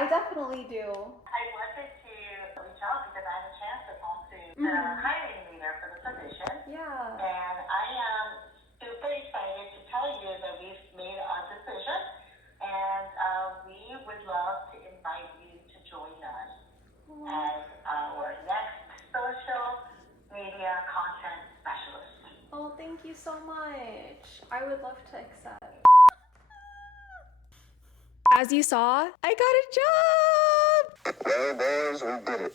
I definitely do. I wanted to reach out because I had a chance to talk to the hiring leader for the position. Yeah. And I am super excited to tell you that we've made our decision, and we would love to invite you to join us as our next social media content specialist. Oh, thank you so much. I would love to accept. As you saw, I got a job! Well, boys, we did it.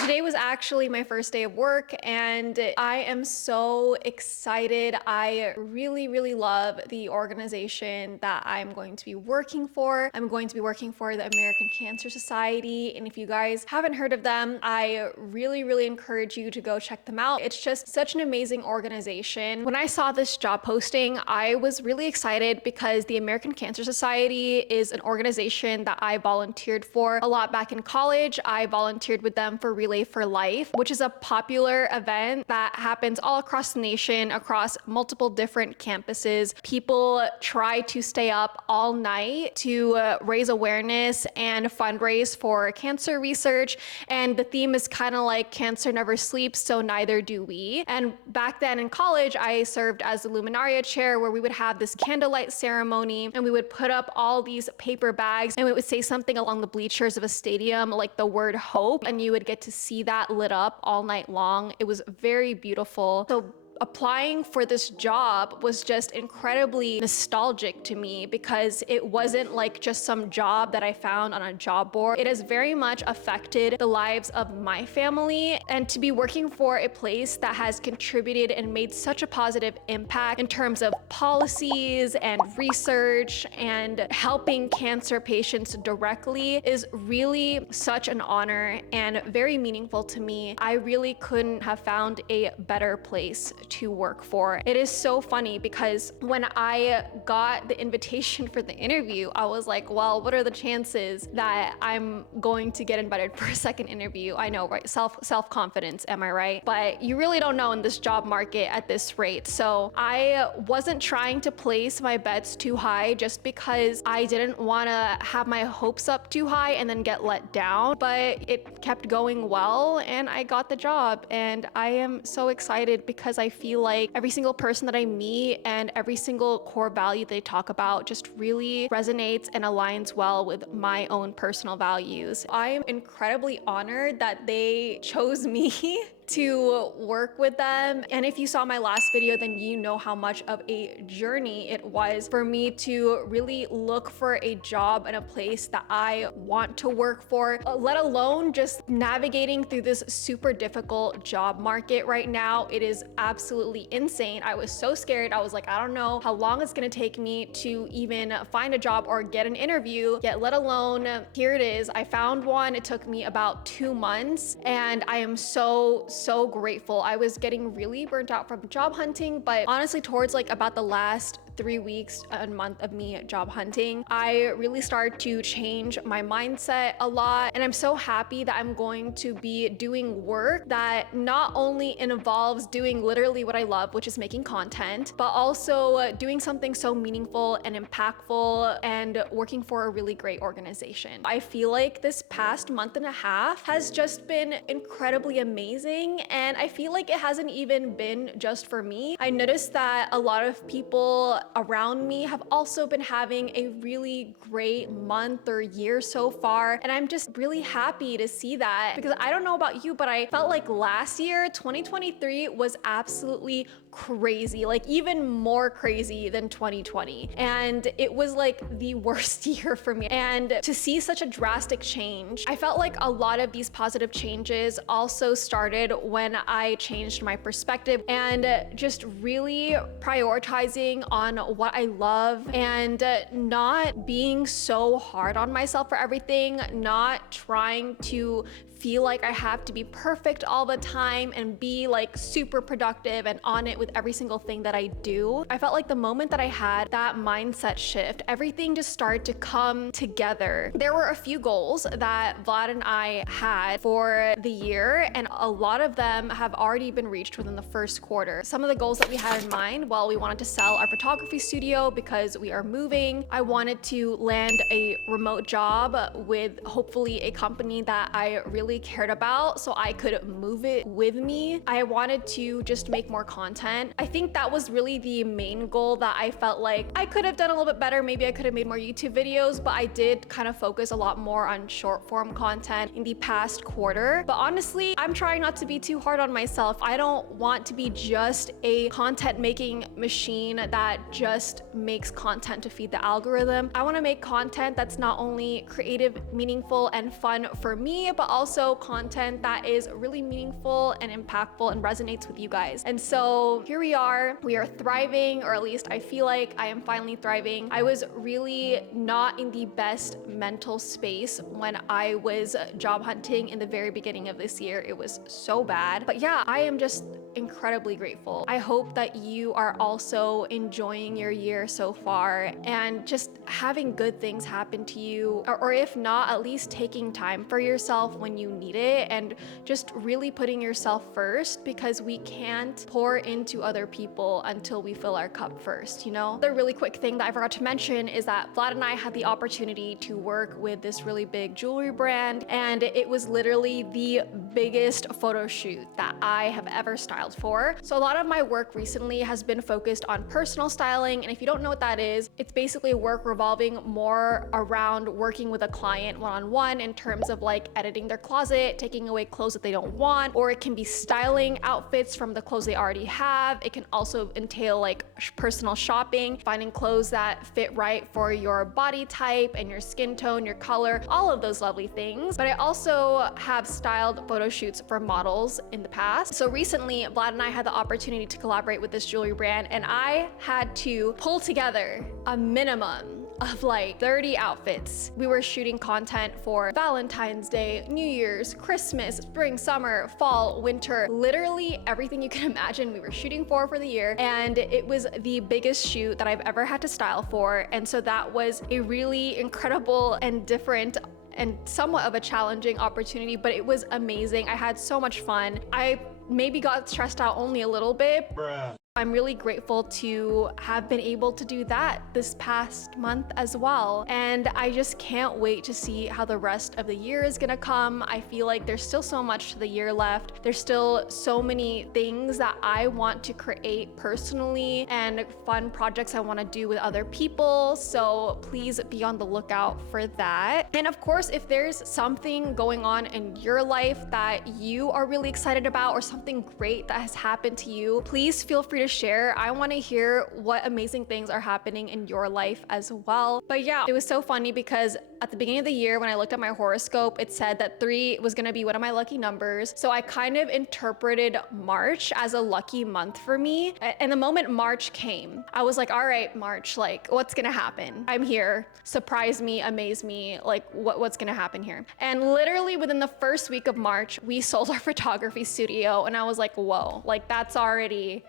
Today was actually my first day of work and I am so excited. I really love the organization that I'm going to be working for. I'm going to be working for the American Cancer Society, and if you guys haven't heard of them, I really encourage you to go check them out. It's just such an amazing organization. When I saw this job posting, I was really excited because the American Cancer Society is an organization that I volunteered for a lot back in college. I volunteered with them for Relay for Life, which is a popular event that happens all across the nation, across multiple different campuses. People try to stay up all night to raise awareness and fundraise for cancer research. And the theme is kind of like cancer never sleeps, so neither do we. And back then in college, I served as the Luminaria chair, where we would have this candlelight ceremony and we would put up all these paper bags and we would say something along the bleachers of a stadium, like the word hope, and you would get to see that lit up all night long. It was very beautiful. So applying for this job was just incredibly nostalgic to me because it wasn't like just some job that I found on a job board. It has very much affected the lives of my family, and to be working for a place that has contributed and made such a positive impact in terms of policies and research and helping cancer patients directly is really such an honor and very meaningful to me. I really couldn't have found a better place to work for. It is so funny because when I got the invitation for the interview, I was like, well, what are the chances that I'm going to get invited for a second interview? I know, right? Self-confidence, am I right? But you really don't know in this job market at this rate. So I wasn't trying to place my bets too high just because I didn't want to have my hopes up too high and then get let down. But it kept going well and I got the job, and I am so excited because I feel like every single person that I meet and every single core value they talk about just really resonates and aligns well with my own personal values. I am incredibly honored that they chose me to work with them. And if you saw my last video, then you know how much of a journey it was for me to really look for a job in a place that I want to work for, let alone just navigating through this super difficult job market right now. It is absolutely insane. I was so scared. I was like, I don't know how long it's gonna take me to even find a job or get an interview, yet let alone here it is. I found one. It took me about 2 months, and I am so grateful. I was getting really burnt out from job hunting, but honestly, towards like about the last 3 weeks, a month of me job hunting, I really started to change my mindset a lot. And I'm so happy that I'm going to be doing work that not only involves doing literally what I love, which is making content, but also doing something so meaningful and impactful and working for a really great organization. I feel like this past month and a half has just been incredibly amazing, and I feel like it hasn't even been just for me. I noticed that a lot of people around me have also been having a really great month or year so far, and I'm just really happy to see that, because I don't know about you, but I felt like last year, 2023, was absolutely crazy, like even more crazy than 2020, and it was like the worst year for me. And to see such a drastic change, I felt like a lot of these positive changes also started when I changed my perspective and just really prioritizing on what I love and not being so hard on myself for everything, not trying to feel like I have to be perfect all the time and be like super productive and on it with every single thing that I do. I felt like the moment that I had that mindset shift, everything just started to come together. There were a few goals that Vlad and I had for the year, and a lot of them have already been reached within the first quarter. Some of the goals that we had in mind, well, we wanted to sell our photography studio because we are moving. I wanted to land a remote job with hopefully a company that I really cared about so I could move it with me. I wanted to just make more content. I think that was really the main goal that I felt like I could have done a little bit better. Maybe I could have made more YouTube videos, but I did kind of focus a lot more on short form content in the past quarter. But honestly, I'm trying not to be too hard on myself. I don't want to be just a content making machine that just makes content to feed the algorithm. I want to make content that's not only creative, meaningful, and fun for me, but also content that is really meaningful and impactful and resonates with you guys. And so here we are thriving, or at least I feel like I am finally thriving. I was really not in the best mental space when I was job hunting in the very beginning of this year. It was so bad. But yeah, I am just incredibly grateful. I hope that you are also enjoying your year so far and just having good things happen to you, or if not, at least taking time for yourself when you need it and just really putting yourself first, because we can't pour into other people until we fill our cup first, you know? The really quick thing that I forgot to mention is that Vlad and I had the opportunity to work with this really big jewelry brand, and it was literally the biggest photo shoot that I have ever styled for. So a lot of my work recently has been focused on personal styling, and if you don't know what that is, it's basically work revolving more around working with a client one-on-one in terms of like editing their closet, taking away clothes that they don't want, or it can be styling outfits from the clothes they already have. It can also entail like personal shopping, finding clothes that fit right for your body type and your skin tone, your color, all of those lovely things. But I also have styled photo shoots for models in the past. So recently, Vlad and I had the opportunity to collaborate with this jewelry brand, and I had to pull together a minimum of like 30 outfits. We were shooting content for Valentine's Day, New Year's, Christmas, spring, summer, fall, winter, literally everything you can imagine we were shooting for the year. And it was the biggest shoot that I've ever had to style for. And so that was a really incredible and different and somewhat of a challenging opportunity, but it was amazing. I had so much fun. I maybe got stressed out only a little bit. Bruh. I'm really grateful to have been able to do that this past month as well. And I just can't wait to see how the rest of the year is gonna come. I feel like there's still so much to the year left. There's still so many things that I want to create personally and fun projects I wanna do with other people. So please be on the lookout for that. And of course, if there's something going on in your life that you are really excited about, or something great that has happened to you, please feel free to share. I want to hear what amazing things are happening in your life as well. But yeah, it was so funny because at the beginning of the year when I looked at my horoscope, it said that 3 was going to be one of my lucky numbers. So I kind of interpreted March as a lucky month for me. And the moment March came, I was like, all right, March, like what's going to happen? I'm here. Surprise me, amaze me. Like what's going to happen here? And literally within the first week of March, we sold our photography studio, and I was like, whoa, like that's already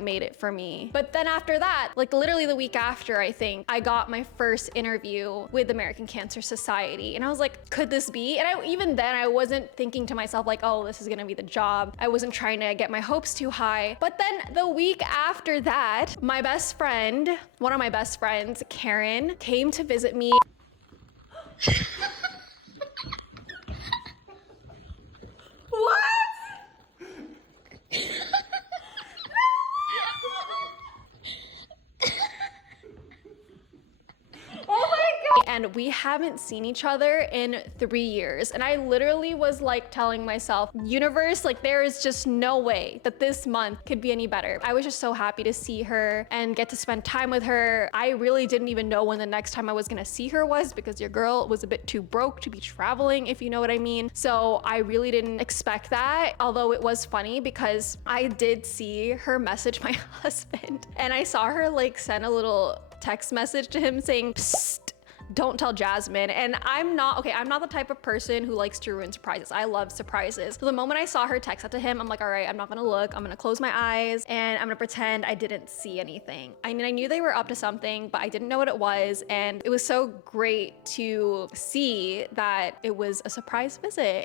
made it for me. But then after that, like literally the week after, I think I got my first interview with the American Cancer Society, and I was like, could this be? And even then I wasn't thinking to myself like, oh, this is gonna be the job. I wasn't trying to get my hopes too high. But then the week after that, my best friend, one of my best friends, Karen, came to visit me. What? And we haven't seen each other in 3 years. And I literally was like telling myself, universe, like there is just no way that this month could be any better. I was just so happy to see her and get to spend time with her. I really didn't even know when the next time I was gonna see her was, because your girl was a bit too broke to be traveling, if you know what I mean. So I really didn't expect that. Although it was funny because I did see her message my husband, and I saw her like send a little text message to him saying, psst, don't tell Jasmine. And I'm not the type of person who likes to ruin surprises. I love surprises. So the moment I saw her text that to him, I'm like, all right, I'm not gonna look. I'm gonna close my eyes and I'm gonna pretend I didn't see anything. I mean, I knew they were up to something, but I didn't know what it was. And it was so great to see that it was a surprise visit.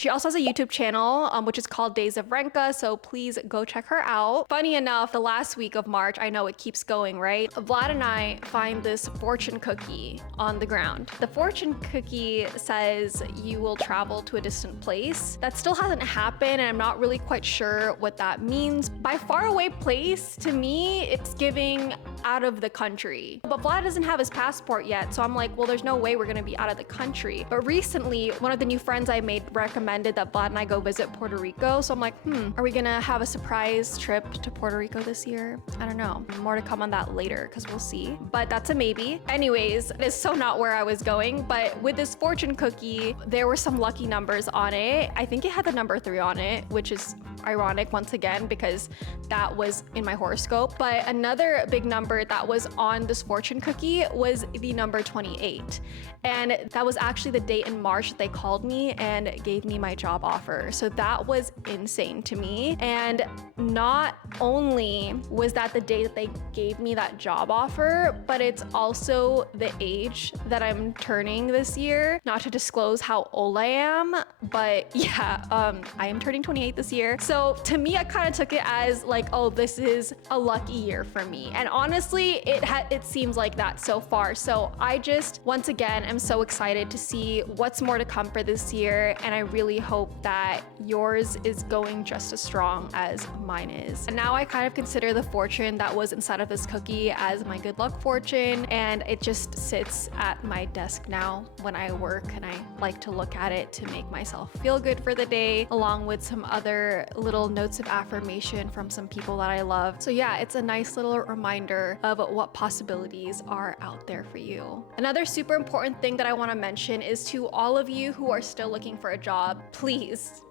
She also has a YouTube channel, which is called Days of Renka, so please go check her out. Funny enough, the last week of March, I know it keeps going, right? Vlad and I find this fortune cookie on the ground. The fortune cookie says you will travel to a distant place. That still hasn't happened, and I'm not really quite sure what that means. By far away place, to me, it's giving out of the country. But Vlad doesn't have his passport yet, so I'm like, well, there's no way we're gonna be out of the country. But recently, one of the new friends I made recommended that Vlad and I go visit Puerto Rico. So I'm like, are we gonna have a surprise trip to Puerto Rico this year? I don't know. More to come on that later, because we'll see. But that's a maybe. Anyways, it is so not where I was going, but with this fortune cookie, there were some lucky numbers on it. I think it had the number 3 on it, which is ironic once again, because that was in my horoscope. But another big number that was on this fortune cookie was the number 28. And that was actually the date in March that they called me and gave me my job offer. So that was insane to me. And not only was that the day that they gave me that job offer, but it's also the age that I'm turning this year. Not to disclose how old I am, but yeah, I am turning 28 this year. So to me, I kind of took it as like, oh, this is a lucky year for me. And honestly, it seems like that so far. So I just, once again, am so excited to see what's more to come for this year. And I really hope that yours is going just as strong as mine is. And now I kind of consider the fortune that was inside of this cookie as my good luck fortune. And it just sits at my desk now when I work, and I like to look at it to make myself feel good for the day, along with some other little notes of affirmation from some people that I love. So yeah, it's a nice little reminder of what possibilities are out there for you. Another super important thing that I want to mention is to all of you who are still looking for a job, please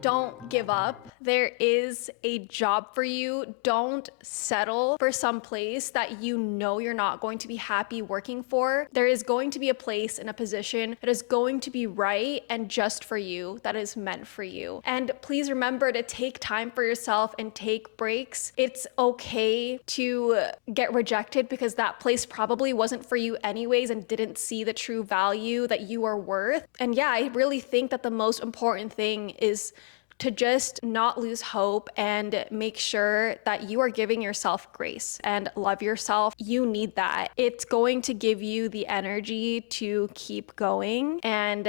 don't give up. There is a job for you. Don't settle for some place that you know you're not going to be happy working for. There is going to be a place and a position that is going to be right and just for you, that is meant for you. And please remember to take time for yourself and take breaks. It's okay to get rejected because that place probably wasn't for you anyways and didn't see the true value that you are worth. And yeah, I really think that the most important thing is to just not lose hope and make sure that you are giving yourself grace and love yourself. You need that. It's going to give you the energy to keep going, and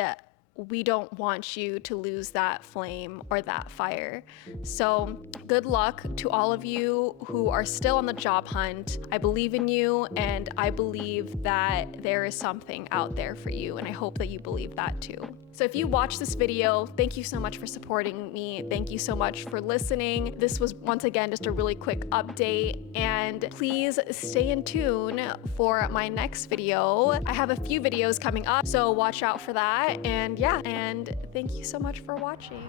we don't want you to lose that flame or that fire. So good luck to all of you who are still on the job hunt. I believe in you, and I believe that there is something out there for you, and I hope that you believe that too. So if you watched this video, thank you so much for supporting me. Thank you so much for listening. This was once again just a really quick update, and please stay in tune for my next video. I have a few videos coming up, so watch out for that. And yeah, and thank you so much for watching.